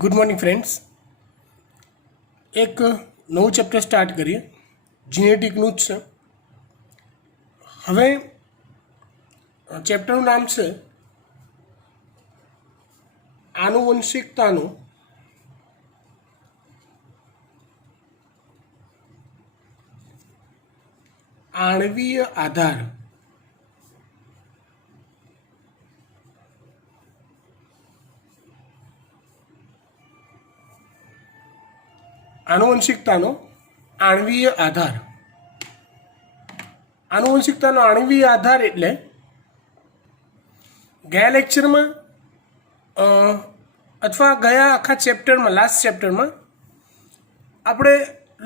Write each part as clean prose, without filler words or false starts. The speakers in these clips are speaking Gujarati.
Good morning friends. એક નવું ચેપ્ટર સ્ટાર્ટ કરીએ, જીનેટિકનું જ છે. હવે ચેપ્ટરનું નામ છે આનુવંશિકતાનો આણ્વીય આધાર. આનુવંશિકતાનો આણ્વીય આધાર. આનુવંશિકતાનો આણ્વીય આધાર એટલે ગયા લેક્ચરમાં અથવા ગયા આખા ચેપ્ટરમાં, લાસ્ટ ચેપ્ટરમાં આપણે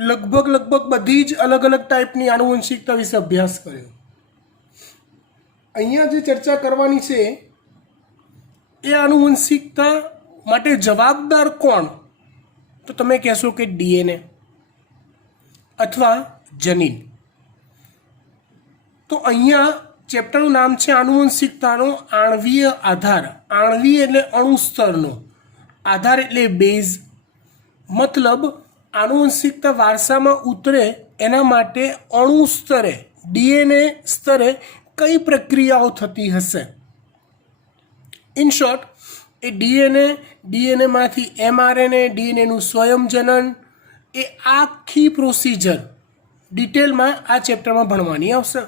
લગભગ બધી જ અલગ અલગ ટાઈપની આનુવંશિકતા વિશે અભ્યાસ કર્યો. અહીંયા જે ચર્ચા કરવાની છે એ આનુવંશિકતા માટે જવાબદાર કોણ? તો તમે કહેશો કે ડીએનએ અથવા જનીન. તો અહીંયા ચેપ્ટરનું નામ છે આનુવંશિકતાનો આણ્વીય આધાર. આણ્વીય એટલે અણુ સ્તરનો, આધાર એટલે બેઝ. મતલબ આનુવંશિકતા વારસામાં ઉતરે એના માટે અણુ સ્તરે, ડીએનએ સ્તરે કઈ પ્રક્રિયાઓ થતી હશે. ઇન શોર્ટ, એ ડીએનએમાંથી એમઆરએનએ, ડીએનએનું સ્વયંજનન, એ આખી પ્રોસિજર ડિટેલમાં આ ચેપ્ટરમાં ભણવાની આવશે.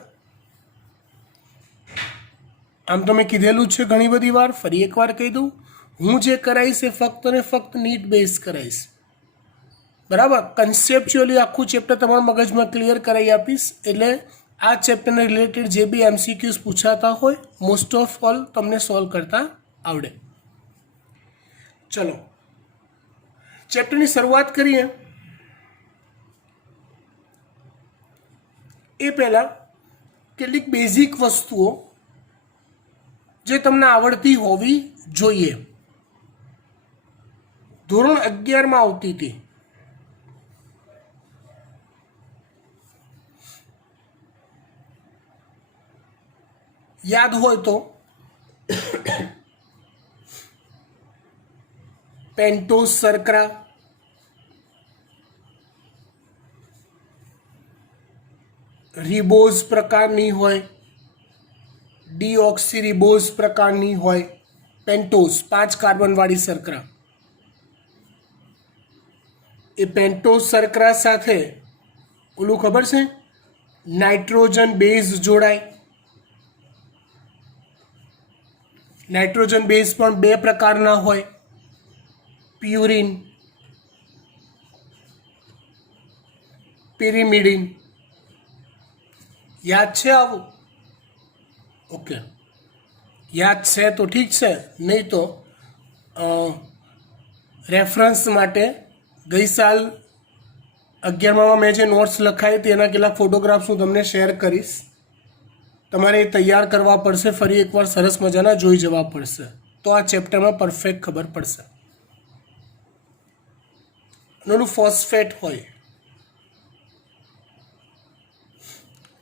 આમ તો મેં કીધેલું જ છે ઘણી બધી વાર, ફરી એકવાર કહી દઉં, હું જે કરાવીશ એ ફક્ત ને ફક્ત નીટ બેઝ કરાવીશ. બરાબર? કન્સેપ્ચ્યુઅલી આખું ચેપ્ટર તમારા મગજમાં ક્લિયર કરાવી આપીશ. એટલે આ ચેપ્ટરને રિલેટેડ જે બી એમસીક્યુઝ પૂછાતા હોય મોસ્ટ ઓફ ઓલ તમને સોલ્વ કરતા આવડે. ચલો ચેપ્ટરની શરૂઆત કરીએ. એ પહેલાં કેટલીક બેઝિક વસ્તુઓ જે તમને આવડતી હોવી જોઈએ. ધોરણ 11માં આવતી હતી. યાદ હોય તો પેન્ટોઝ શર્કરા, રિબોઝ પ્રકારની હોય, ડીઓક્સીરિબોઝ પ્રકારની હોય. પેન્ટોઝ 5 કાર્બનવાળી શર્કરા. એ પેન્ટોઝ શર્કરા સાથે ઓલું ખબર છે, નાઇટ્રોજન બેઝ જોડાય. નાઇટ્રોજન બેઝ પણ 2 પ્રકારના હોય, પ્યુરિન, પિરિમિડિન. યાદ છે આવું? ઓકે, યાદ છે તો ઠીક છે, નહીં તો રેફરન્સ માટે ગઈ સાલ 11માં મેં જે નોટ્સ લખાઈ હતી એના કેટલાક ફોટોગ્રાફ્સ હું તમને શેર કરીશ. તમારે એ તૈયાર કરવા પડશે, ફરી એકવાર સરસ મજાના જોઈ જવા પડશે, તો આ ચેપ્ટરમાં પરફેક્ટ ખબર પડશે. ઓલું ફોસ્ફેટ હોય,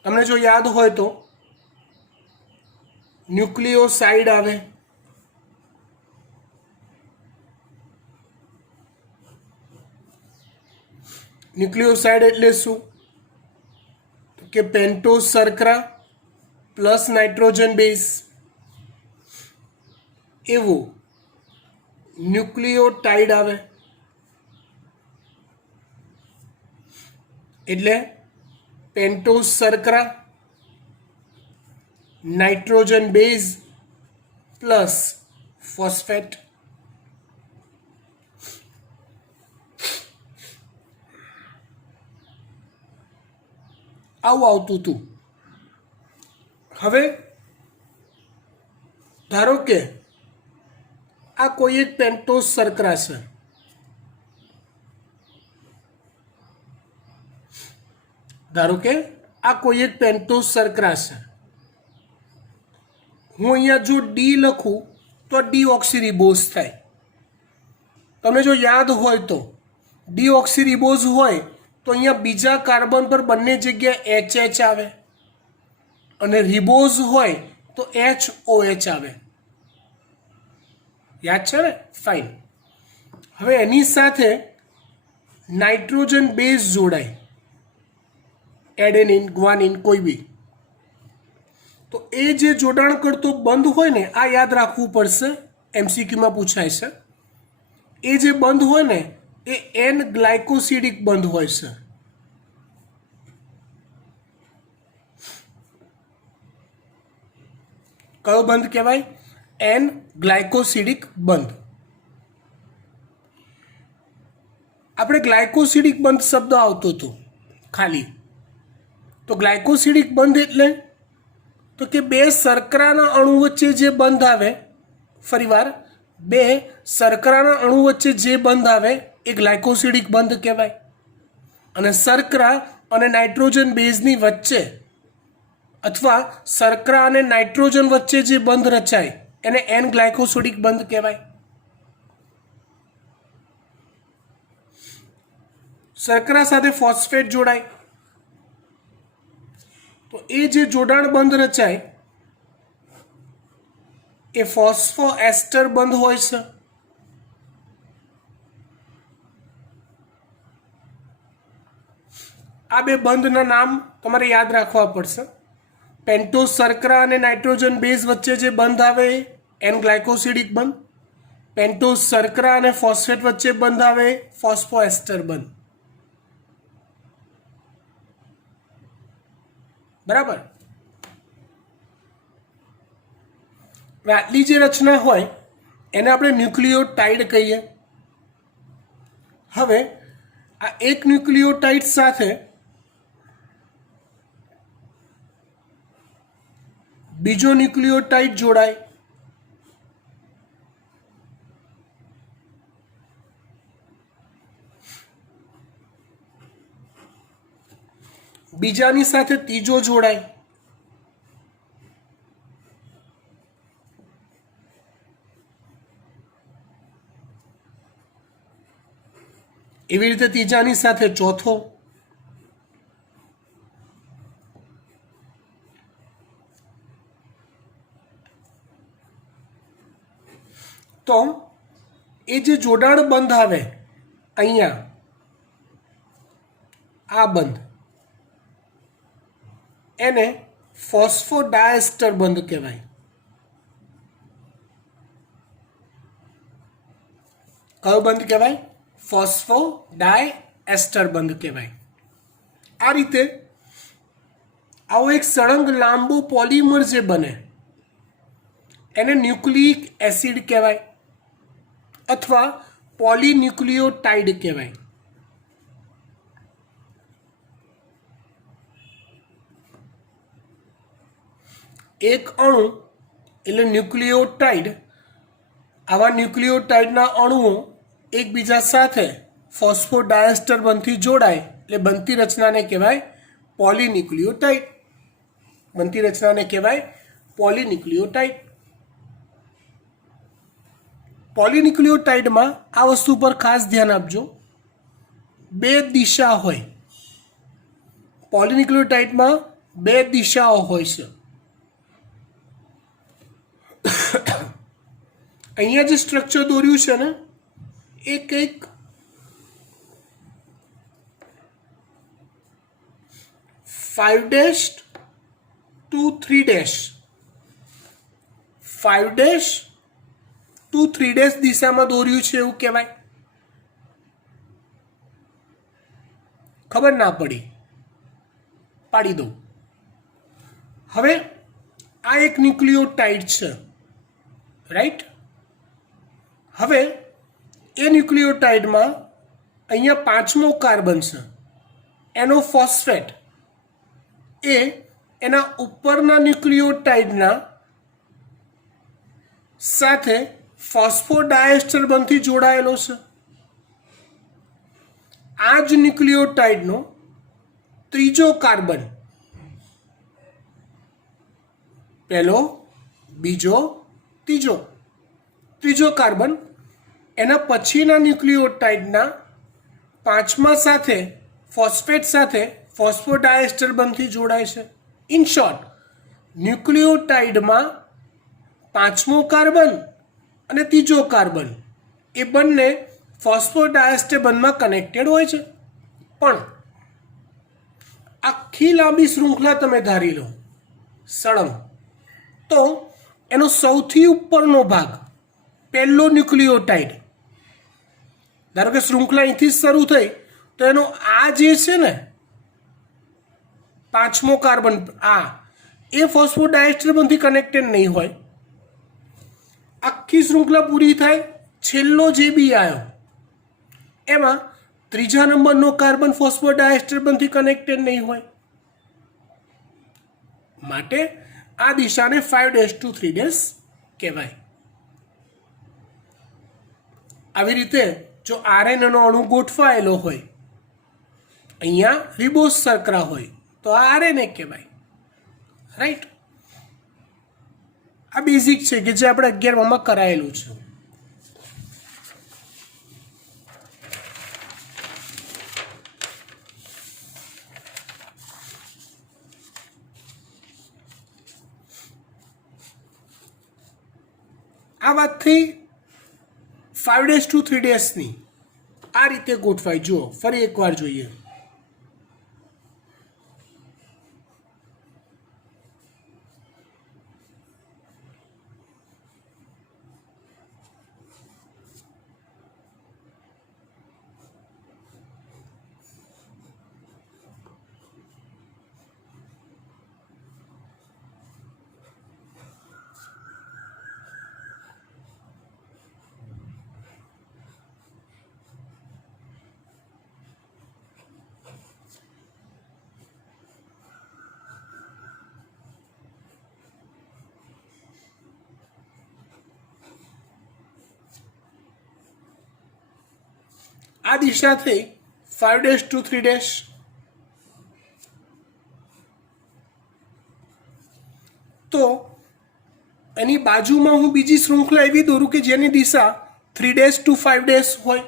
તમને જો યાદ હોય તો ન્યુક્લિયોસાઇડ આવે. ન્યુક્લિયોસાઇડ એટલે શું? કે પેન્ટોઝ શર્કરા પ્લસ નાઇટ્રોજન બેઝ, એવું ન્યુક્લિયોટાઇડ આવે. એટલે પેન્ટોઝ શર્કરા, નાઇટ્રોજન બેઝ પ્લસ ફોસ્ફેટ. આવું આવતું હતું. હવે ધારો કે આ કોઈ એક પેન્ટોઝ શર્કરા છે. ધારો કે આ કોઈ એક પેન્ટોઝ શર્કરા છે. હું અહીંયા જો ડી લખું તો ડીઓક્સીરિબોઝ થાય. તમને જો યાદ હોય તો ડીઓક્સીરિબોઝ હોય તો અહીંયા બીજા કાર્બન પર બંને જગ્યાએ HH આવે, અને રિબોઝ હોય તો HOH આવે. યાદ છે ને? ફાઇન. હવે એની સાથે નાઇટ્રોજન બેઝ જોડાય, એડેનિન ગ્વાનિન કોઈ બી, તો એ જે જોડાણ કરતો બંધ હોય ને, આ યાદ રાખવું પડશે, એમસીક્યુમાં પૂછાય છે. એ જે બંધ હોય ને એ એન ગ્લાયકોસિડિક બંધ હોય છે. કયો બંધ કહેવાય? એન ગ્લાયકોસિડિક બંધ. આપણે ગ્લાયકોસિડિક બંધ શબ્દ આવતો હતો ખાલી, તો ગ્લાયકોસિડિક બંધ એટલે તો કે બે શર્કરાના અણુ વચ્ચે જે બંધ આવે, ફરીવાર બે શર્કરાના અણુ વચ્ચે જે બંધ આવે એ ગ્લાયકોસિડિક બંધ કહેવાય. અને શર્કરા અને નાઇટ્રોજન બેઝની વચ્ચે અથવા શર્કરા અને નાઇટ્રોજન વચ્ચે જે બંધ રચાય એને એન ગ્લાયકોસિડિક બંધ કહેવાય. શર્કરા સાથે ફોસ્ફેટ જોડાય તો એ જે જોડાણ બંધ રચાય એ ફોસ્ફોએસ્ટર બંધ હોય છે. આ બે બંધના નામ તમારે યાદ રાખવા પડશે. પેન્ટોઝ શર્કરા અને નાઇટ્રોજન બેઝ વચ્ચે જે બંધ આવે એન ગ્લાયકોસિડિક બંધ. પેન્ટોઝ શર્કરા અને ફોસ્ફેટ વચ્ચે બંધ આવે ફોસ્ફોએસ્ટર બંધ. બરાબર. આટલી જે રચના હોય એને આપણે ન્યુક્લિયોટાઇડ કહીએ. હવે આ એક ન્યુક્લિયોટાઇડ સાથે બીજો ન્યુક્લિયોટાઇડ જોડાય, બીજાની સાથે ત્રીજો જોડાય, એવી રીતે ત્રીજાની સાથે ચોથો, તો એ જે જોડાણ બંધ આવે અહીંયા, આ બંધ, એને ફોસ્ફોડાયસ્ટર બંધ કહેવાય. કયો બંધ કહેવાય? ફોસ્ફોડાયસ્ટર બંધ કહેવાય. આ રીતે આવો એક સળંગ લાંબો પોલિમર જે બને એને ન્યુક્લિક એસિડ કહેવાય અથવા પોલીન્યુક્લિયોટાઇડ કહેવાય. એક અણુ એટલે ન્યુક્લિયોટાઇડ. આવા ન્યુક્લિયોટાઇડના અણુઓ એકબીજા સાથે ફોસ્ફોડાયસ્ટર બંધથી જોડાય એટલે બનતી રચનાને કહેવાય પોલીન્યુક્લિયોટાઇડ. બનતી રચનાને કહેવાય પોલીન્યુક્લિયોટાઇડ. પોલીન્યુક્લિયોટાઇડમાં આ વસ્તુ પર ખાસ ધ્યાન આપજો, બે દિશા હોય. પોલીન્યુક્લિયોટાઇડમાં બે દિશાઓ હોય છે. અહીંયા જે સ્ટ્રક્ચર દોર્યું છે ને એ કંઈક 5' to 3' 5' to 3' દિશામાં દોર્યું છે એવું કહેવાય. ખબર ના પડી, પાડી દઉં. હવે આ એક ન્યુક્લિયોટાઇડ છે, રાઈટ. હવે એ ન્યુક્લિયોટાઇડમાં અહીંયા પાંચમો કાર્બન છે, એનો ફોસ્ફેટ એ એના ઉપરના ન્યુક્લિયોટાઇડના સાથે ફોસ્ફોડાયસ્ટર બંધથી જોડાયેલો છે. આ જ ન્યુક્લિયોટાઇડનો ત્રીજો કાર્બન, પહેલો, બીજો, ત્રીજો કાર્બન એના પછીના ન્યુક્લિયોટાઇડના પાંચમા સાથે ફોસ્ફેટ સાથે ફોસ્ફોડાયસ્ટર બંધથી જોડાય છે. ઇન શોર્ટ, ન્યુક્લિયોટાઇડમાં પાંચમો કાર્બન અને ત્રીજો કાર્બન એ બંને ફોસ્ફોડાયસ્ટર બંધમાં કનેક્ટેડ હોય છે, પણ આખી લાંબી શૃંખલા તમે ધારી લો સળંગ, તો એનો સૌથી ઉપરનો ભાગ પહેલો ન્યુક્લિયોટાઇડ, ધારો કે શૃંખલા અહીંથી શરૂ થઈ તો એનો આ જે છે ને પાંચમો કાર્બન, આ એ ફોસ્ફોડાયસ્ટર બંધથી કનેક્ટેડ નહીં હોય. આખી શૃંખલા પૂરી થાય, છેલ્લો જે બી આવ્યો એમાં ત્રીજા નંબરનો કાર્બન ફોસ્ફોડાયસ્ટર બંધથી કનેક્ટેડ નહીં હોય. માટે આ દિશાને 5-3' કહેવાય. આવી રીતે જો RNA નો અણુ ગોઠવાયેલો હોય, અહીંયા રિબોઝ શર્કરા હોય તો આ RNA કહેવાય. રાઈટ, આ બેઝિક છે કે જે આપણે 11માં કરાયેલું છે. આ વાત થઈ 5-3' ની. આ રીતે ગોઠવાય. જુઓ ફરી એકવાર જોઈએ. આ દિશા થઈ 5-3'. તો એની બાજુમાં હું બીજી શૃંખલા એવી દોરું કે જેની દિશા 3-5' હોય.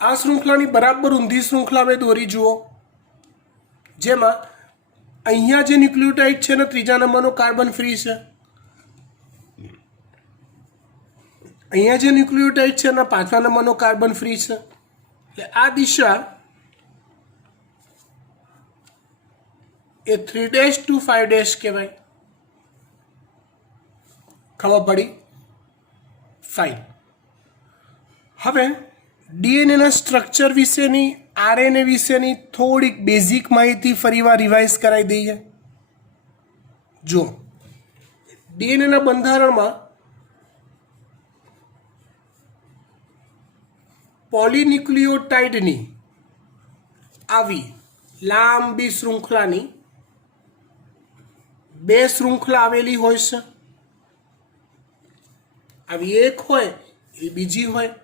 આ શૃંખલાની બરાબર ઊંધી શૃંખલા મેં દોરી. જુઓ, જેમાં અહીંયા જે ન્યુક્લિયોટાઇડ છે ને ત્રીજા નંબરનો કાર્બન ફ્રી છે, અહીંયા જે ન્યુક્લિયોટાઇડ છે ને પાંચમા નંબરનો કાર્બન ફ્રી છે. એટલે આ દિશા એ 3-5' કહેવાય. ખબર પડી? ફાઇન. હવે ડીએનએના સ્ટ્રક્ચર વિશેની, RNA વિશેની થોડીક બેઝિક માહિતી ફરીવાર રિવાઇઝ કરાવી દઈએ. જો ડીએનએના બંધારણમાં પોલીન્યુક્લિયોટાઇડની આવી લાંબી શૃંખલાની બે શૃંખલા આવેલી હોય છે. આવી એક હોય, એ બીજી હોય.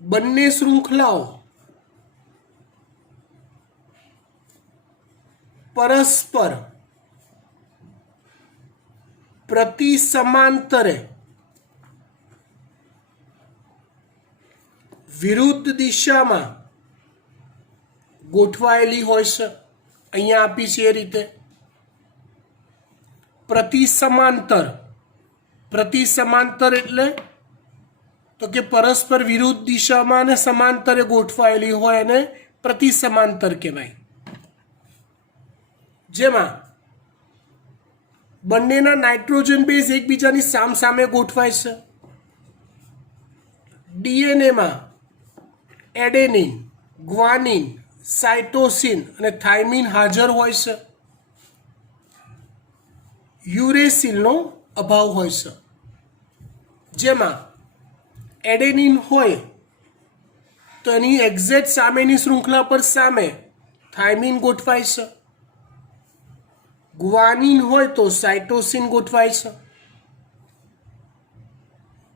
બંને શૃંખલાઓ પરસ્પર પ્રતિ સમાંતરે વિરુદ્ધ દિશામાં ગોઠવાયેલી હોય છે. અહીંયા આપી છે એ રીતે પ્રતિ સમાંતર. પ્રતિ સમાંતર એટલે તો કે પરસ્પર વિરુદ્ધ દિશામાં અને સમાંતરે ગોઠવાયેલી હોય અને પ્રતિ સમાંતર કહેવાય. જેમાં બંનેના નાઇટ્રોજન બેઝ એકબીજાની સામસામે ગોઠવાય છે. ડીએનએમાં એડેનિન, ગ્વાનિન, સાઇટોસિન અને થાઇમિન હાજર હોય છે. યુરેસિલનો અભાવ હોય છે. જેમાં એડેનિન હોય તો એની એક્ઝેક્ટ સામેની શૃંખલા પર સામે થાઇમિન ગોઠવાય છે, ગુઆનિન હોય તો સાઇટોસિન ગોઠવાય છે,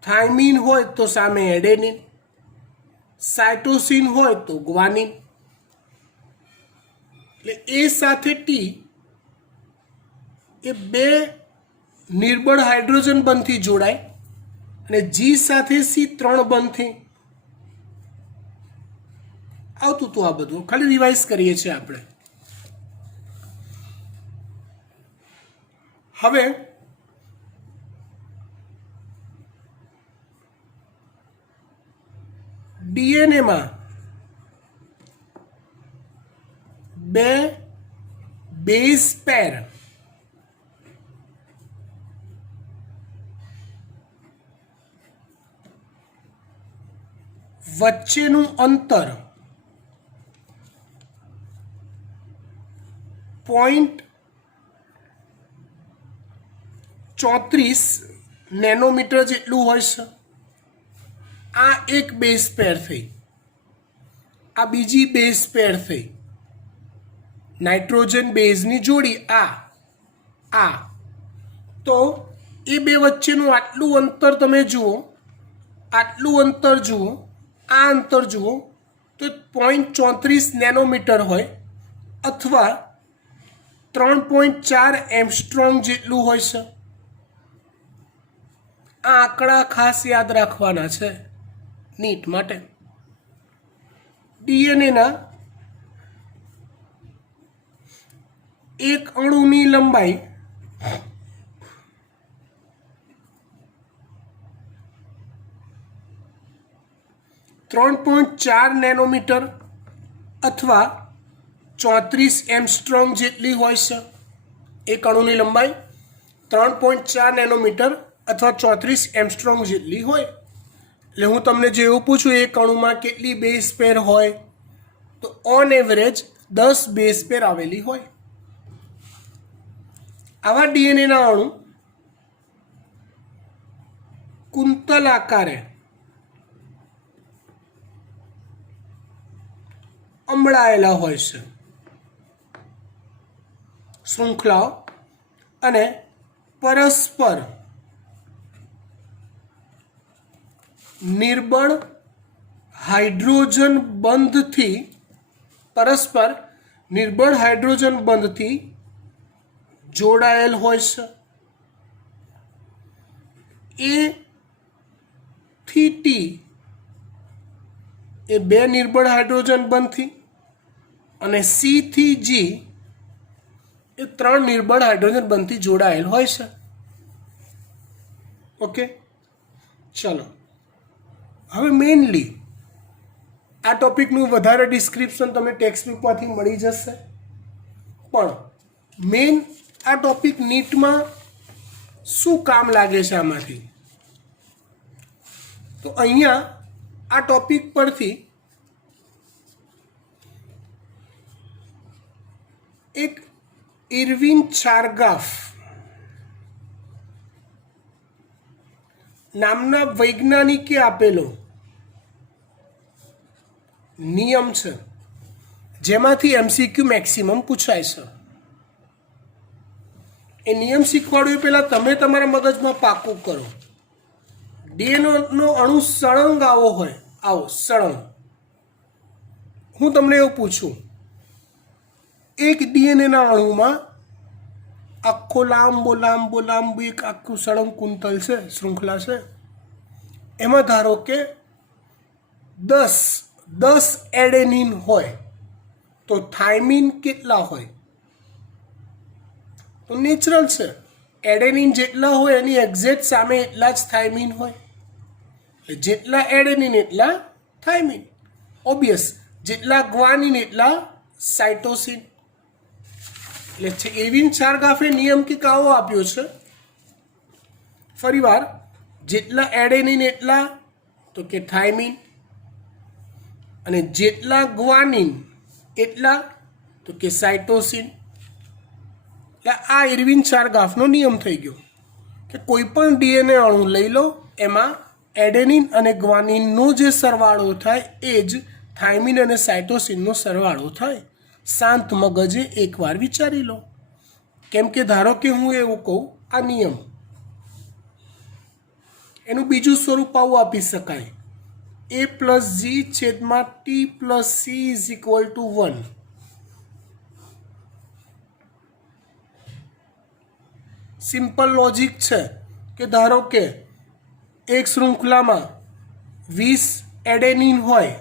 થાઇમિન હોય તો સામે એડેનિન, સાઇટોસિન હોય તો ગુઆનિન. એટલે એ સાથે ટી એ બે નિર્બળ હાઇડ્રોજન બંધથી જોડાય અને જી સાથે સી 3 બંધથી આવતું હતું. આ બધું ખાલી રિવાઇઝ કરીએ છીએ આપણે. હવે ડીએનએમાં બે બેઝ પેર વચ્ચેનું અંતર 0.34 નેનોમીટર જેટલું હોય છે. આ એક બેઝ પેર થઈ, આ બીજી બેઝ પેર થઈ, નાઇટ્રોજન બેઝની જોડી આ તો એ બે વચ્ચેનું આટલું અંતર તમે જુઓ, આટલું અંતર જુઓ, આ અંતર જુઓ તો 0.34 નેનોમીટર હોય અથવા 3.4 એમસ્ટ્રોંગ જેટલું હોય છે. આ આંકડા ખાસ યાદ રાખવાના છે નીટ માટે. ડીએનએના એક અણુની લંબાઈ 3.4 નેનોમીટર અથવા 34 એમસ્ટ્રોંગ જેટલી હોય છે. એક અણુની લંબાઈ 3.4 નેનોમીટર અથવા 34 એમસ્ટ્રોંગ જેટલી હોય. એટલે હું તમને જે એવું પૂછું એક અણુમાં કેટલી બેઝ પેર હોય તો ઓન એવરેજ 10 બેઝ પેર આવેલી હોય. આવા ડીએનએના અણુ કુંતલ આકારે અમળાયેલા હોય છે શૃંખલાઓ અને પરસ્પર નિર્બળ હાઇડ્રોજન બંધથી જોડાયેલ હોય છે. એ થી ટી એ બે નિર્બળ હાઇડ્રોજન બંધથી અને સી થી જી એ 3 નિર્બળ હાઇડ્રોજન બંધથી જોડાયેલ હોય છે. ઓકે, ચલો હવે મેઇનલી આ ટોપિકનું વધારે ડિસ્ક્રિપ્શન તમે ટેક્સ્ટ બુકમાંથી મળી જશે, પણ મેઇન આ ટોપિક નીટમાં શું કામ લાગે છે આમાંથી, તો અહીંયા આ ટોપિક પરથી એક ઇરવિન ચારગાફ નામના વૈજ્ઞાનિકે આપેલો નિયમ છે જેમાંથી એમસીક્યુ મેક્સિમમ પૂછાય છે. એ નિયમ શીખવાડ્યું એ પહેલાં તમે તમારા મગજમાં પાકું કરો. ડીએનએનો અણુ સળંગ આવો હોય, આવો સળંગ. હું તમને એવું પૂછું, એક ડીએનએના અણુમાં આખો લાંબો એક આખું સળંગ કુંતલ છે, શૃંખલા છે. એમાં ધારો કે 10 એડેનિન હોય તો થાઇમિન કેટલા હોય? તો નેચરલ છે, એડેનિન જેટલા હોય એની એક્ઝેક્ટ સામે એટલા જ થાઇમિન હોય. એટલે જેટલા એડેનિન એટલા થાઇમિન. ઓબ્વિયસ, જેટલા ગ્વાનિન એટલા સાઇટોસિન. એટલે ઇરવિન ચારગાફે નિયમ કે આવો આપ્યો છે. ફરીવાર, જેટલા એડેનિન એટલા તો કે થાઇમિન અને જેટલા ગ્વાનિન એટલા તો કે સાઇટોસિન. એટલે આ ઇરવિન ચારગાફનો નિયમ થઈ ગયો કે કોઈ પણ ડીએનએ અણુ લઈ લો, એમાં એડેનિન અને ગ્વાનિનનો જે સરવાળો થાય એ જ થાઇમિન અને સાઇટોસિનનો સરવાળો થાય. શાંત મગજે એકવાર વિચારી લો. કેમ કે ધારો કે હું એવું કહું, આ નિયમ, એનું બીજું સ્વરૂપ આવું આપી શકાય, a પ્લસ જી છેદમાં T plus she is equal to 1. Simple logic છે કે ધારો કે એક શૃંખલામાં 20 એડેનિન હોય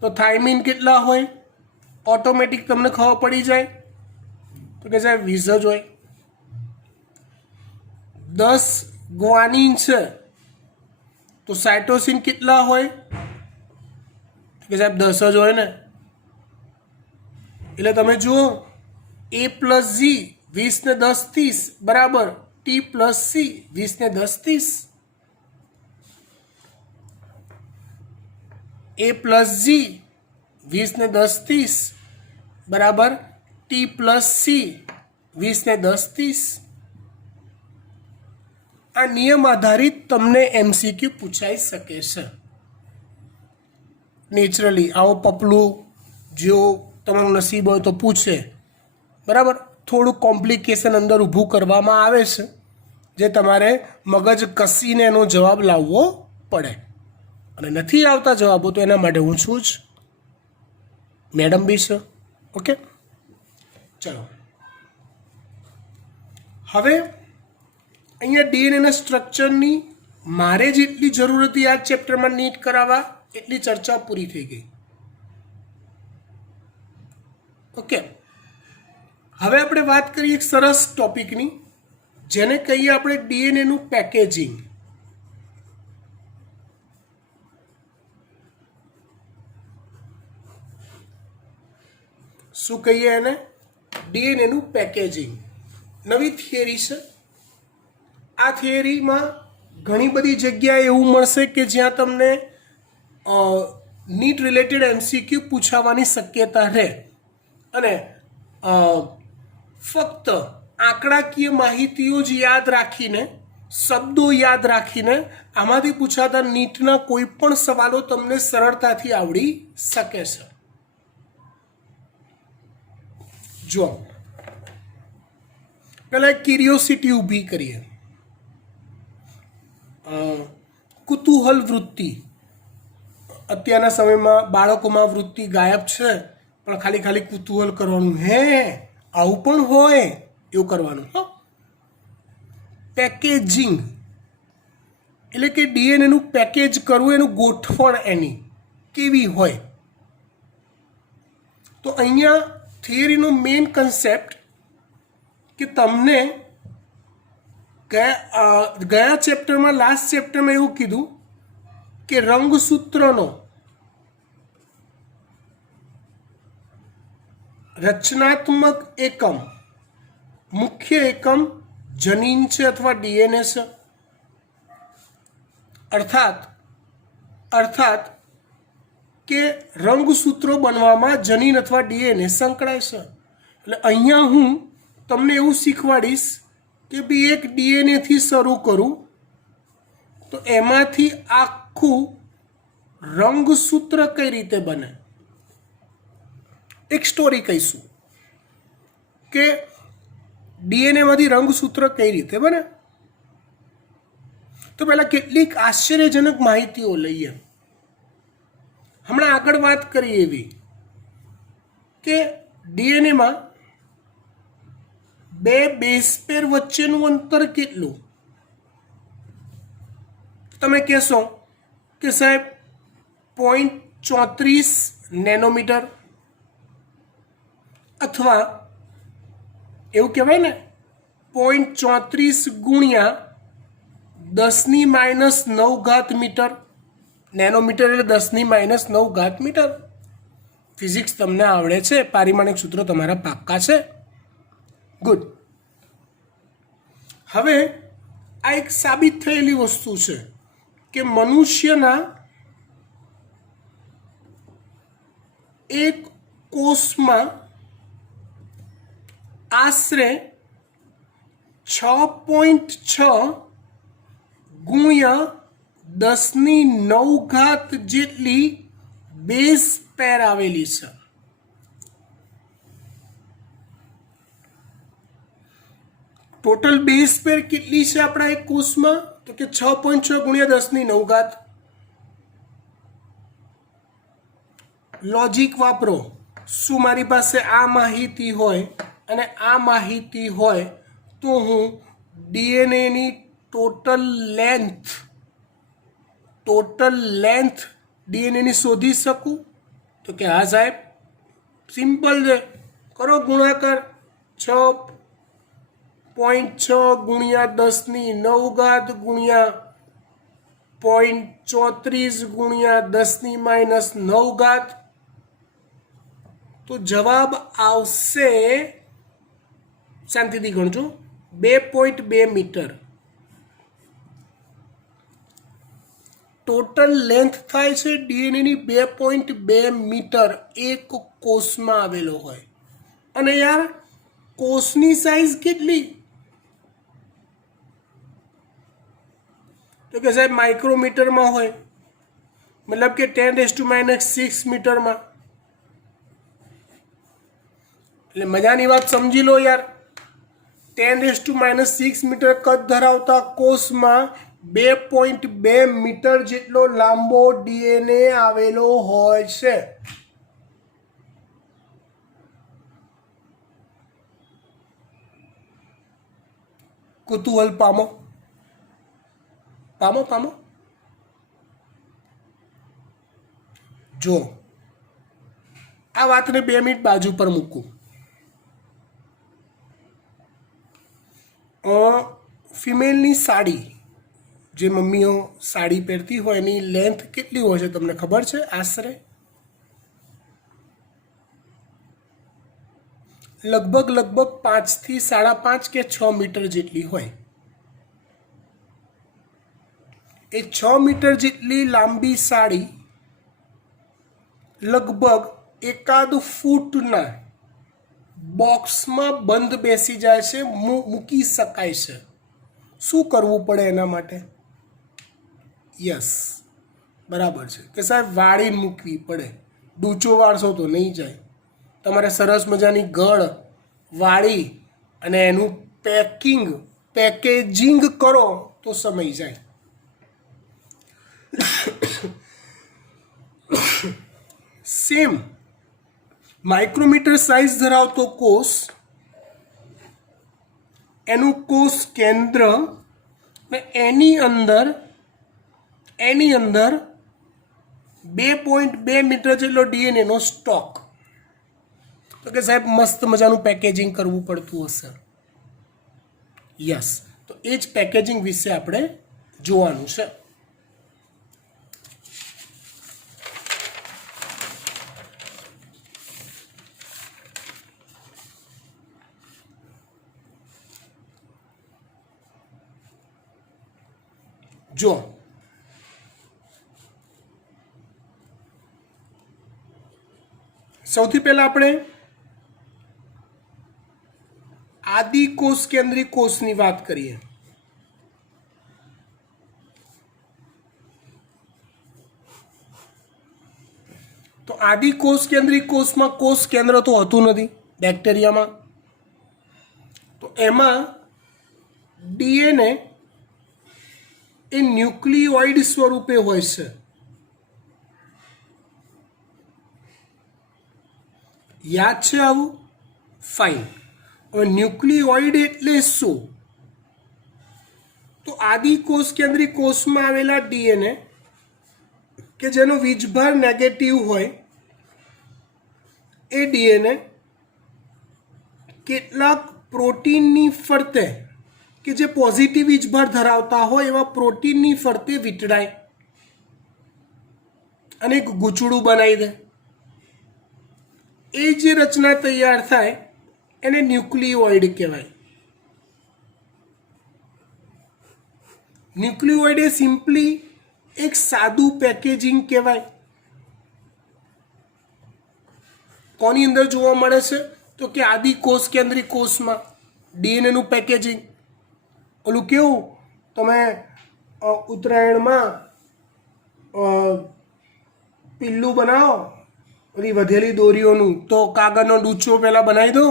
તો થાઇમિન કેટલા હોય? ઓટોમેટિક તમને ખબર પડી જાય તો કે સાહેબ 20 જ હોય. 10 ગ્વાનિન છે તો સાઇટોસિન કેટલા હોય? કે સાહેબ 10 જ હોય ને. એટલે તમે જુઓ, a પ્લસ જી 20 ને 10 30 બરાબર ટી પ્લસ સી 20 ને 10 30. a પ્લસ જી 20 ને 10 30 બરાબર ટી પ્લસ સી 20 ને 10 30. આ નિયમ આધારિત તમને MCQ પૂછાઈ શકે છે. નેચરલી આવો પપલું જો તમારું નસીબ હોય તો પૂછે, બરાબર. થોડું કોમ્પ્લિકેશન અંદર ઊભું કરવામાં આવે છે, જે તમારે મગજ કસીને એનો જવાબ લાવવો પડે. અને નથી આવતા જવાબો તો એના માટે હું છું જ, મેડમ બી છે. ઓકે, ચલો હવે અહીંયા ડીએનએના સ્ટ્રક્ચરની મારે જેટલી જરૂર હતી આ ચેપ્ટરમાં નીટ કરાવવા એટલી ચર્ચા પૂરી થઈ ગઈ. ઓકે, હવે આપણે વાત કરીએ એક સરસ ટોપિકની, જેને કહીએ આપણે ડીએનએનું પેકેજિંગ. શું કહીએ એને? ડીએનએનું પેકેજિંગ. નવી થિયરી છે. આ થિયરીમાં ઘણી બધી જગ્યાએ એવું મળશે કે જ્યાં તમને નીટ રિલેટેડ MCQ પૂછાવાની શક્યતા રહે, અને ફક્ત આંકડાકીય માહિતીઓ જ યાદ રાખીને, શબ્દો યાદ રાખીને આમાંથી પૂછાતા નીટના કોઈ પણ સવાલો તમને સરળતાથી આવડી શકે છે. જો પહેલાં એક ક્યુરિયોસિટી ઊભી કરીએ. કુતૂહલ વૃત્તિ. અત્યારના સમયમાં બાળકોમાં વૃત્તિ ગાયબ છે, પણ ખાલી ખાલી કુતૂહલ કરવાનું, હે આવું પણ હોય એવું કરવાનું. પેકેજિંગ એટલે કે ડીએનએનું પેકેજ કરવું, એનું ગોઠવણ એની કેવી હોય. તો અહીંયા થિયરીનો મેઇન કન્સેપ્ટ કે તમને ગયા ચેપ્ટરમાં, લાસ્ટ ચેપ્ટરમાં એવું કીધું કે રંગસૂત્રનો રચનાત્મક એકમ, મુખ્ય એકમ જનીન છે અથવા ડીએનએ છે. અર્થાત કે રંગસૂત્રો બનવામાં જનીન અથવા ડીએનએ સંકળાય છે. એટલે અહીંયા હું તમને એવું શીખવાડીશ કે ભાઈ એક ડીએનએથી શરૂ કરું તો એમાંથી આખું રંગસૂત્ર કઈ રીતે બને. એક સ્ટોરી કહીશું કે ડીએનએમાંથી રંગસૂત્ર કઈ રીતે બને. તો પહેલાં કેટલીક આશ્ચર્યજનક માહિતીઓ લઈએ. હમણાં આગળ વાત કરીએ એવી કે ડીએનએમાં બે બેઝ પેર વચ્ચેનું અંતર કેટલું? તમે કહેશો કે સાહેબ 0.34 નેનોમીટર, અથવા એવું કહેવાય ને 0.34 ગુણ્યા 10⁻⁹ મીટર. નેનોમીટર એટલે 10⁻⁹ મીટર. ફિઝિક્સ તમને આવડે છે, પારિમાણિક સૂત્રો તમારા પાક્કા છે. ગુડ. હવે આ એક સાબિત થયેલી વસ્તુ છે કે મનુષ્યના એક કોષમાં આશરે 6.6 ગુણ્યા 10⁹ જેટલી બેઝ પેર આવેલી છે. ટોટલ બેઝ પેર કેટલી છે આપણા એક કોષમાં? તો કે 6.6 ગુણ્યા 10⁹. લોજિક વાપરો. શું મારી પાસે આ માહિતી હોય અને આ માહિતી હોય તો હું ડીએનએની ટોટલ લેન્થ ડીએનએની શોધી શકું? તો કે હા સાહેબ, સિમ્પલ છે. કરો ગુણાકાર. 6.6 ગુણ્યા 10⁹ ગુણ્યા 0.34 ગુણ્યા 10⁻⁹. તો જવાબ આવશે, શાંતિથી ગણજો, 2.2 મીટર. ટોટલ લેન્થ થાય છે ડીએનએની 2.2 મીટર એક કોષમાં આવેલો હોય. અને યાર કોષની સાઈઝ કેટલી? તો કે સાહેબ માઇક્રોમીટરમાં હોય, મતલબ કે 10⁻⁶ મીટરમાં. એટલે મજાની વાત સમજી લો યાર, 10⁻⁶ મીટર કદ ધરાવતા કોષમાં 2.2 મીટર જેટલો લાંબો ડીએનએ આવેલો હોય છે. કુતૂહલ પામો. જો આ વાતને 2 મિનિટ બાજુ પર મૂકું. ફિમેલની સાડી, જે મમ્મીઓ સાડી પહેરતી હોય એની લેન્થ કેટલી હોય છે તમને ખબર છે? આશરે લગભગ 5 થી 5.5 કે 6 મીટર જેટલી હોય. એ 6 મીટર જેટલી લાંબી સાડી લગભગ 1 ફૂટના બોક્સમાં બંધ બેસી જાય છે, મૂકી શકાય છે. શું કરવું પડે એના માટે? યસ, બરાબર છે કે સાહેબ વાળીને મૂકવી પડે. ડૂચો વાળશો તો નહીં જાય. તમારે સરસ મજાની ગળ વાળી અને એનું પેકેજિંગ કરો તો સમય જાય. સેમ માઇક્રોમીટર સાઇઝ ધરાવતો કોષ, એનું કોષ કેન્દ્ર ને એની અંદર 2.2 મીટર જેટલો ડીએનએનો સ્ટોક. તો કે સાહેબ મસ્ત મજાનું પેકેજિંગ કરવું પડતું હશે. યસ, તો એ જ પેકેજિંગ વિશે આપણે જોવાનું છે. જો સૌથી પહેલા આપણે આદિકોષ કેન્દ્રી કોષની વાત કરીએ. તો આદિકોષ કેન્દ્રી કોષમાં કોષ કેન્દ્ર તો હોતું નથી બેક્ટેરિયામાં. તો એમાં ડીએનએ એ ન્યુક્લિયોઇડ સ્વરૂપે હોય છે. યાદ છે આવું? ફાઇન. હવે ન્યુક્લિયોઇડ એટલે શું? તો આદિકોષ કેન્દ્રી કોષમાં આવેલા ડીએનએ કે જેનો વીજભાર નેગેટિવ હોય, એ ડીએનએ કેટલાક પ્રોટીનની ફરતે કે જે પોઝિટિવ વીજભાર ધરાવતા હોય એવા પ્રોટીનની ફરતે વીંટળાય અને એક ગૂંચળું બનાવી દે. એ જે રચના તૈયાર થાય એને ન્યુક્લિયોઇડ કહેવાય. ન્યુક્લિયોઇડ એ સિમ્પલી એક સાદું પેકેજિંગ કહેવાય. કોની અંદર જોવા મળે છે? તો કે આદિકોષ કેન્દ્રી કોષમાં ડીએનએનું પેકેજિંગ. ઓલું કેવું, તમે ઉત્તરાયણમાં પિલ્લું બનાવો બધી વધેલી દોરીઓનું, તો કાગળનો ડૂચો પહેલાં બનાવી દો,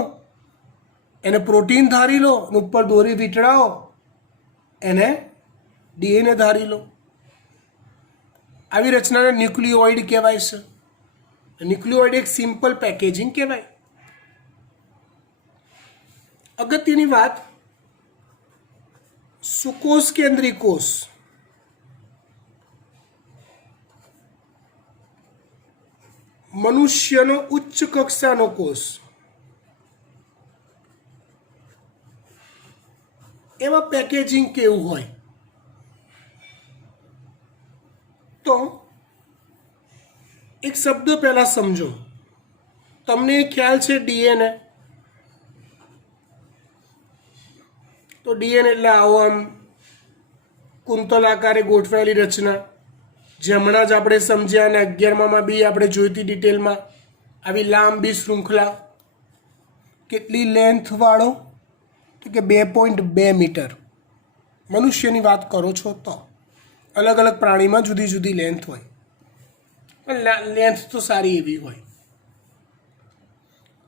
એને પ્રોટીન ધારી લો, ઉપર દોરી વીંટળાવો, એને ડીએનએ ધારી લો. આવી રચનાને ન્યુક્લિયોઇડ કહેવાય છે. ન્યુક્લિયોઇડ એક સિમ્પલ પેકેજિંગ કહેવાય. અગત્યની વાત, સુકોષ કેન્દ્રી કોષ મનુષ્યનો ઉચ્ચ કક્ષાનો કોષ, એમાં પેકેજિંગ કેવું હોય? તો એક શબ્દ પહેલા સમજો. તમને ખ્યાલ છે ડીએનએ? તો ડીએનએ એટલે આવો આમ કુંતલ આકારે ગોઠવાયેલી રચના, જે હમણાં જ આપણે સમજ્યા અને 11માં બી આપણે જોઈતી ડિટેલમાં. આવી લાંબી શૃંખલા, કેટલી લેન્થવાળો? તો કે 2.2 મીટર. મનુષ્યની વાત કરો છો તો અલગ અલગ પ્રાણીમાં જુદી જુદી લેન્થ હોય, પણ લેન્થ તો સારી એવી હોય.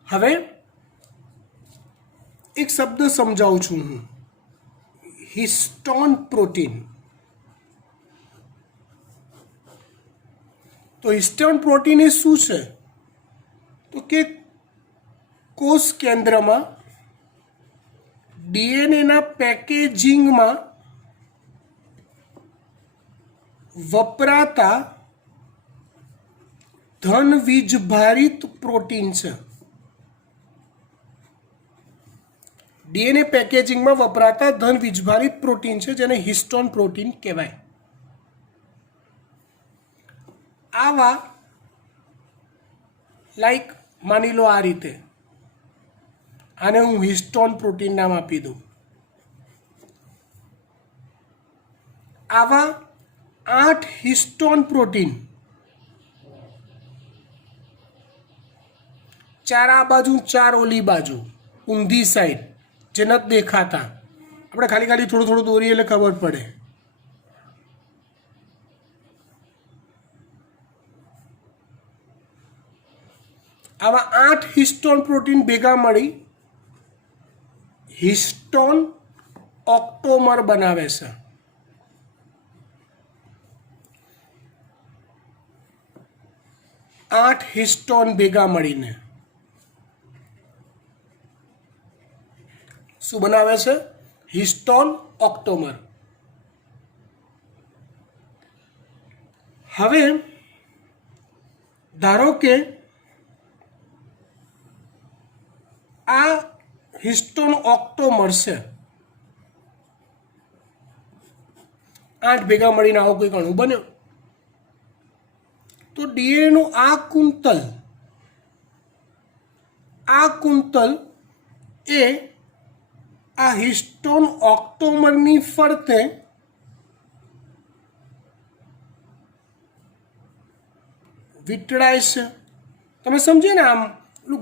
હવે એક શબ્દ સમજાવું છું હું, હિસ્ટોન પ્રોટીન. તો હિસ્ટોન પ્રોટીન એ શું છે? તો કે કોષ કેન્દ્રમાં ડીએનએના પેકેજિંગમાં વપરાતા ધન વીજભારિત પ્રોટીન છે. ડીએનએ પેકેજિંગમાં વપરાતા ધન વીજભારિત પ્રોટીન છે, જેને હિસ્ટોન પ્રોટીન કહેવાય. આવા લાઈક માની લો આ રીતે, આને હું હિસ્ટોન પ્રોટીન નામ આપી દઉં. આવા 8 હિસ્ટોન પ્રોટીન, 4 આ બાજુ 4 ઓલી બાજુ, ઊંધી સાઈડ, જે નથી દેખાતા. આપણે ખાલી થોડું થોડું દોરીએ એટલે ખબર પડે. આવા 8 હિસ્ટોન પ્રોટીન ભેગા મળી હિસ્ટોન ઓક્ટોમર બનાવે છે. આઠ હિસ્ટોન ભેગા મળીને શું બનાવે છે? હિસ્ટોન ઓક્ટોમર. હવે ધારો કે આ હિસ્ટોન ઓક્ટોમર છે, 8 ભેગા મળીને આવો કોઈ અણુ બન્યો. તો ડીએનએનું આ કુંતલ એ આ હિસ્ટોન ઓક્ટોમરની ફરતે વીંટળાય છે. તમે સમજે ને, આમ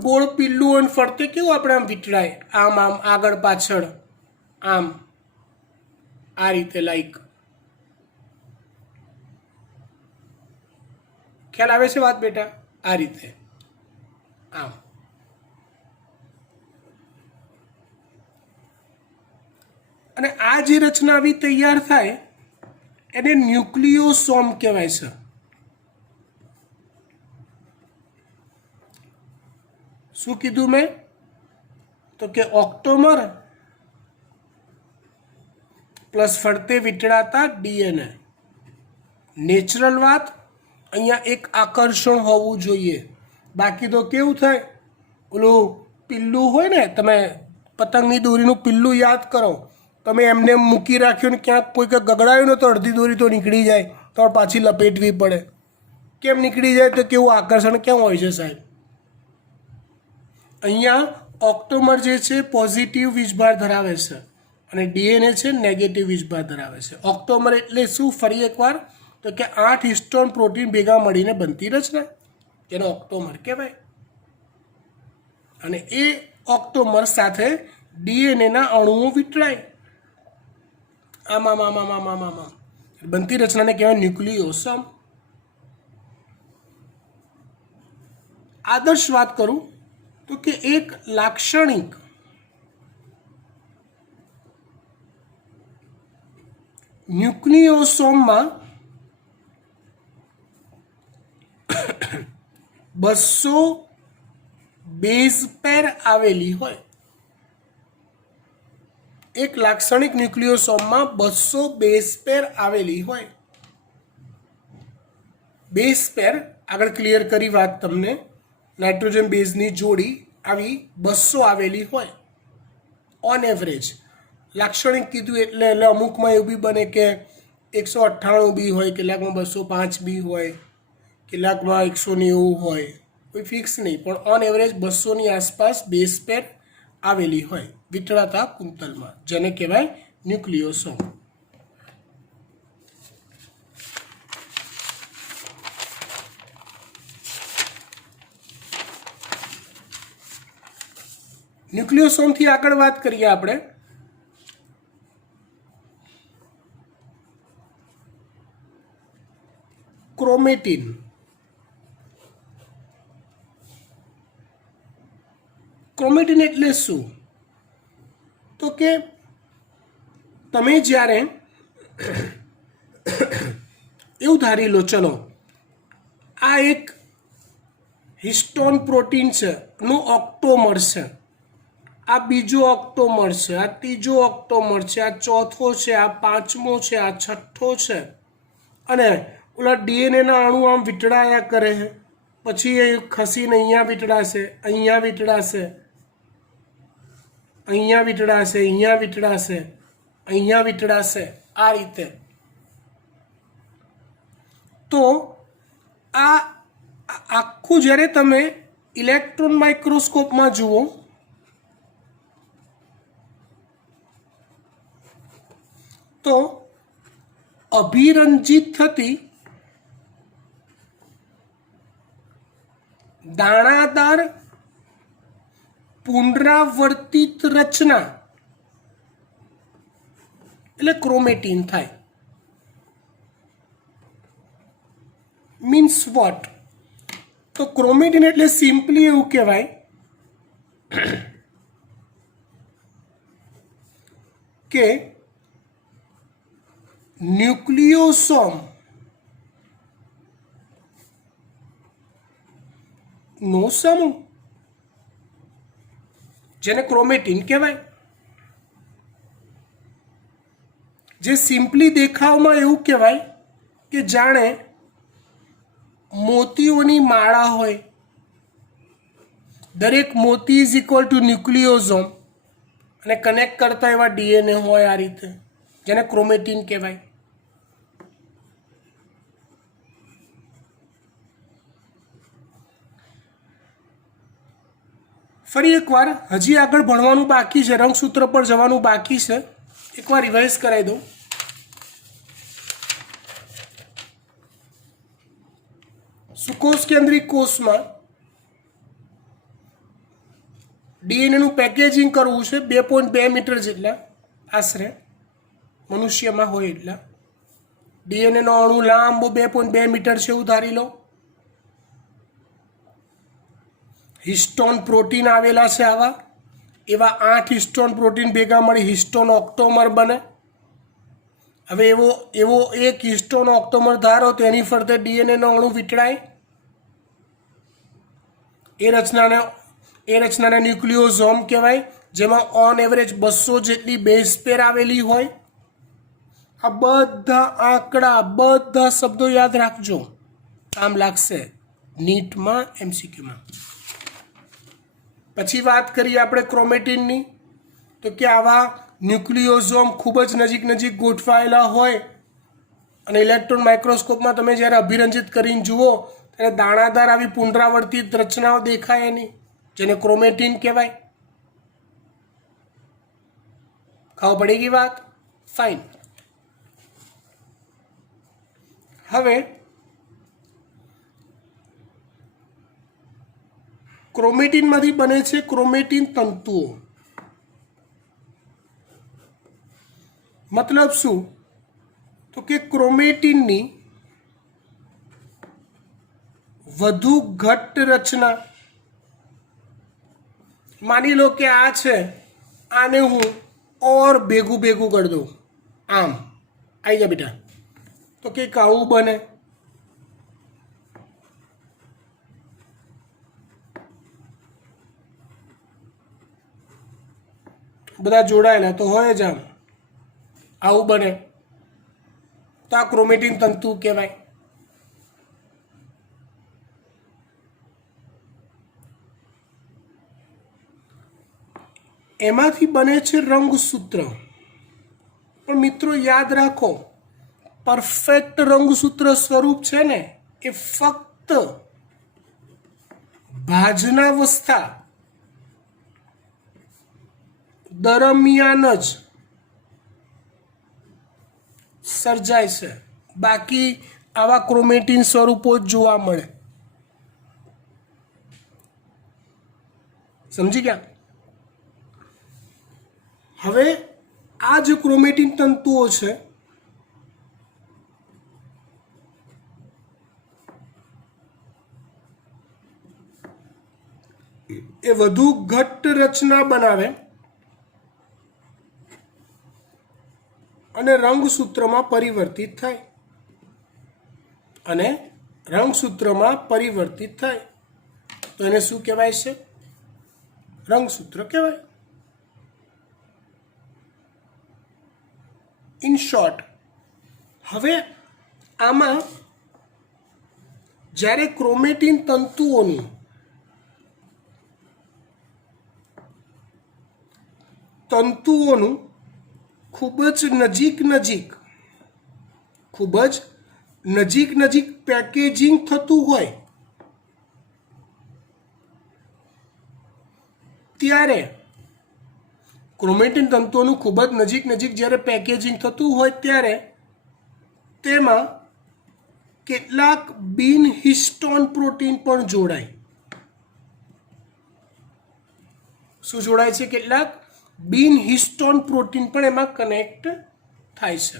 ગોળ પીલું અને ફરતે કેવું આપણે આમ વીંટળાય, આમ આમ આગળ પાછળ, આમ આ રીતે, લાઈક. ખ્યાલ આવે છે વાત બેટા? આ રીતે આમ. અને આ જે રચના આવી તૈયાર થાય એને ન્યુક્લિયોસોમ કહેવાય છે. શું કીધું મેં? તો કે ઓક્ટોમર પ્લસ ફરતે વીંટળાતા ડીએનએ. નેચરલ વાત, અહીંયા એક આકર્ષણ હોવું જોઈએ, બાકી તો કેવું થાય, ઓલું પિલ્લું હોય ને, તમે પતંગની દોરીનું પિલ્લું યાદ કરો, તમે એમને મૂકી રાખ્યું ને ક્યાંક કોઈક ગગડાયું ને તો અડધી દોરી તો નીકળી જાય, તો પાછી લપેટવી પડે. કેમ નીકળી જાય? તો કેવું આકર્ષણ કેમ હોય છે સાહેબ? અહીંયા ઓક્ટોમર જે છે પોઝિટિવ વીજભાર ધરાવે છે અને ડીએનએ છે નેગેટિવ વીજભાર ધરાવે છે. ઓક્ટોમર એટલે શું? ફરી એકવાર, તો કે 8 હિસ્ટોન પ્રોટીન ભેગા મળીને બનતી રચના, તેને ઓક્ટોમર કહેવાય. અને એ ઓક્ટોમર સાથે ડીએનએના અણુઓ વીંટળાય, આમાં બનતી રચનાને કહેવાય ન્યુક્લિયોસોમ. આદર્શ વાત કરું તો કે એક લાક્ષણિક ન્યુક્લિયોસોમમાં 200 બેઝ પેર આવેલી હોય. એક લાક્ષણિક ન્યુક્લિયોસોમમાં 200 બેઝ પેર આવેલી હોય. બેઝ પેર આગળ ક્લિયર કરી વાત તમને. નાઇટ્રોજન બેઝની જોડી આવી 200 આવેલી હોય ઓન એવરેજ. લાક્ષણિક કીધું એટલે અમુકમાં એવું બી બને કે 198 બી હોય, કેટલાકમાં 205 બી હોય, કેટલાકમાં 190 હોય, કોઈ ફિક્સ નહીં, પણ ઓન એવરેજ 200ની આસપાસ બેઝ પેર આવેલી હોય વિતળાતા કુંતલમાં, જેને કહેવાય ન્યુક્લિયોસોમ. ન્યુક્લિયોસોમથી આગળ વાત કરીએ આપણે. ક્રોમેટિન. ક્રોમેટિન એટલે શું? તો કે તમે જ્યારે એવું ધારી લો, ચલો આ એક હિસ્ટોન પ્રોટીન છે, નું ઓક્ટોમર છે, આ બીજો ઓક્ટોમર છે, આ ત્રીજો ઓક્ટોમર છે, આ ચોથો છે, આ પાંચમો છે, આ છઠ્ઠો છે, અને ઓલા ડીએનએના અણુ આમ વીંટળાયા કરે છે, પછી એ ખસીને અહીંયા વીંટળાશે, અહીંયા વીંટળાશે, અહીંયા વીંટળાશે, અહીંયા વીંટળાશે, અહીંયા વીંટળાશે, આ રીતે. તો આ આખું જ્યારે તમે ઇલેક્ટ્રોન માઇક્રોસ્કોપમાં જુઓ તો અભિરંજિત થતી દાણાદાર પુનરાવર્તિત રચના એટલે ક્રોમેટિન થાય. Means what? તો ક્રોમેટિન એટલે સિમ્પલી એવું કહેવાય કે ન્યુક્લિયોસોમ નો સમૂહ, જેને ક્રોમેટિન કહેવાય, જે સિમ્પલી દેખાવમાં એવું કહેવાય કે જાણે મોતીઓની માળા હોય. દરેક મોતી ઇઝ ઇક્વલ ટુ ન્યુક્લિયોસોમ અને કનેક્ટ કરતા એવા ડીએનએ હોય, આ રીતે, જેને ક્રોમેટિન કહેવાય. ફરી એકવાર હજી આગળ ભણવાનું બાકી છે, રંગસૂત્ર પર જવાનું બાકી છે. એકવાર રિવાઇઝ કરાવી દઉં. સુકોષ કેન્દ્રિક કોષમાં ડીએનએનું પેકેજિંગ કરવું છે 2.2 મીટર જેટલા આશરે મનુષ્યમાં હોય એટલા. ડીએનએનો અણુ લાંબો 2.2 મીટર છે એવું ધારી લો. હિસ્ટોન પ્રોટીન આવેલા છે આવા, એવા 8 હિસ્ટોન પ્રોટીન ભેગા મળી હિસ્ટોન ઓક્ટોમર બને. હવે એવો એક હિસ્ટોન ઓક્ટોમર ધારો તો એની ફરતે ડીએનએનો અણુ વીંટળાય. એ રચનાને ન્યુક્લિયોસોમ કહેવાય, જેમાં ઓન એવરેજ 200 જેટલી બેઝ પેર આવેલી હોય. આ બધા આંકડા, બધા શબ્દો યાદ રાખજો, કામ લાગશે નીટમાં, એમસીક્યુમાં. પછી વાત કરીએ આપણે ક્રોમેટિનની, તો કે આવા ન્યુક્લિયોસોમ ખૂબ જ નજીક ગોઠવાયેલા હોય અને ઇલેક્ટ્રોન માઇક્રોસ્કોપમાં તમે જ્યારે અભિરંજિત કરીને જુઓ ત્યારે દાણાદાર આવી પુનરાવર્તિત રચનાઓ દેખાય એની, જેને ક્રોમેટિન કહેવાય. ખબર પડી ગઈ વાત? ફાઇન. હવે ક્રોમેટિનમાંથી બને છે ક્રોમેટિન તંતુઓ. મતલબ શું? તો કે ક્રોમેટિનની વધુ ઘટ્ટ રચના માની લો કે આ છે, આને હું ઓર ભેગું ભેગું કરી દઉં, આમ આવી જા બેટા, તો કંઈક આવું બને. બધા જોડાયેલા તો હોય જ આમ, આવું બને, તો આ ક્રોમેટિન તંતુ કહેવાય. એમાંથી બને છે રંગસૂત્ર. પણ મિત્રો યાદ રાખો, પરફેક્ટ રંગસૂત્ર સ્વરૂપ છે ને એ ફક્ત ભાજનાવસ્થા દરમિયાન જ સર્જાય છે. બાકી આવા ક્રોમેટિન સ્વરૂપો જ જોવા મળે. સમજી ગયા? હવે આ જે ક્રોમેટિન તંતુઓ છે એ વધુ ઘટ્ટ રચના બનાવે અને રંગસૂત્રમાં પરિવર્તિત થાય. અને રંગસૂત્રમાં પરિવર્તિત થાય તો એને શું કહેવાય છે? રંગસૂત્ર કહેવાય. ઇન શોર્ટ, હવે આમાં જ્યારે ક્રોમેટિન તંતુઓનું ખૂબ જ નજીક પેકેજિંગ થતું હોય ત્યારે ક્રોમેટિન તંતુઓનું ખૂબ જ નજીક જ્યારે પેકેજિંગ થતું હોય ત્યારે તેમાં કેટલાક બિન હિસ્ટોન પ્રોટીન પણ જોડાય. શું જોડાય છે? કેટલાક બિન હિસ્ટોન પ્રોટીન પણ એમાં કનેક્ટ થાય છે.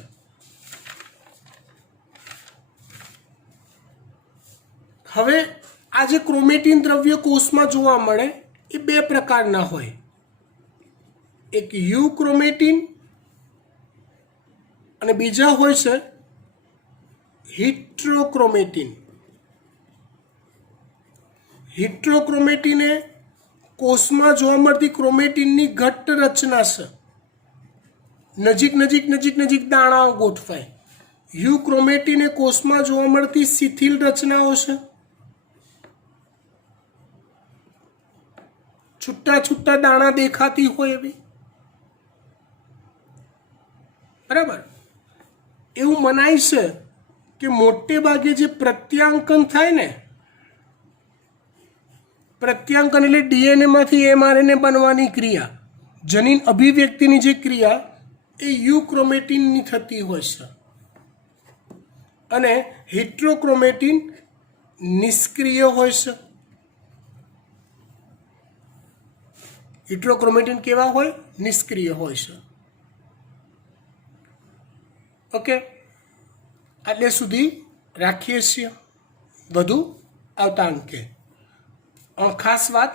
હવે આ જે ક્રોમેટિન દ્રવ્ય કોષમાં જોવા મળે એ બે પ્રકારના હોય. એક યુક્રોમેટિન અને બીજા હોય છે હિટ્રોક્રોમેટિન. હિટ્રોક્રોમેટિન એ કોષમાં જોવા મળતી ક્રોમેટિનની ઘટ્ટ રચના છે. નજીક દાણાઓ ગોઠવાય. યુક્રોમેટિન એ કોષમાં જોવા મળતી શિથિલ રચનાઓ છે. છૂટા દાણા દેખાતી હોય એવી. બરાબર? એવું મનાય છે કે મોટે ભાગે જે પ્રત્યાંકન થાય ને, પ્રત્યાંકન એટલે ડીએનએમાંથી એમઆરએનએ બનવાની ક્રિયા, જનીન અભિવ્યક્તિની જે ક્રિયા એ યુક્રોમેટિનની થતી હોય છે. અને હિટ્રોક્રોમેટિન નિષ્ક્રિય હોય છે. હિટ્રોક્રોમેટિન કેવા હોય? નિષ્ક્રિય હોય છે. ઓકે, આટલે સુધી રાખીએ છીએ. વધુ આવતા અંકે ખાસ વાત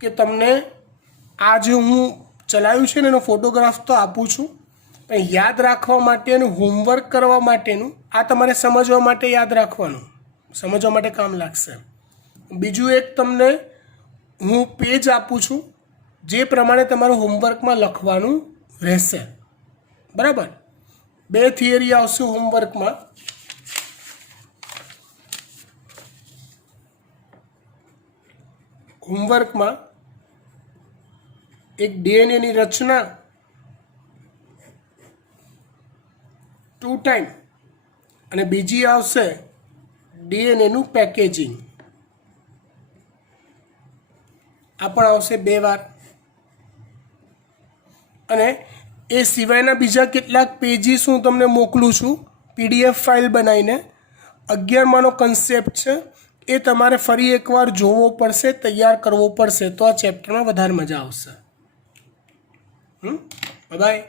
કે તમને આ જે હું ચલાવ્યું છે ને એનો ફોટોગ્રાફ તો આપું છું, પણ યાદ રાખવા માટેનું, હોમવર્ક કરવા માટેનું, આ તમારે સમજવા માટે યાદ રાખવાનું, સમજવા માટે કામ લાગશે. બીજું એક તમને હું પેજ આપું છું જે પ્રમાણે તમારું હોમવર્કમાં લખવાનું રહેશે. બરાબર? 2 થિયરી આવશે હોમવર્કમાં. એક ડીએનએની રચના 2 ટાઈમ અને બીજી આવશે ડીએનએનું પેકેજિંગ. આ પણ આવશે 2 વાર. અને એ સિવાયના બીજા કેટલાક પેજીસ હું તમને મોકલું છું પીડીએફ ફાઇલ બનાવીને. 11માનો કન્સેપ્ટ છે એ તમારે ફરી એકવાર જોવો પડશે, તૈયાર કરવો પડશે, તો આ ચેપ્ટરમાં વધારે મજા આવશે. બાય.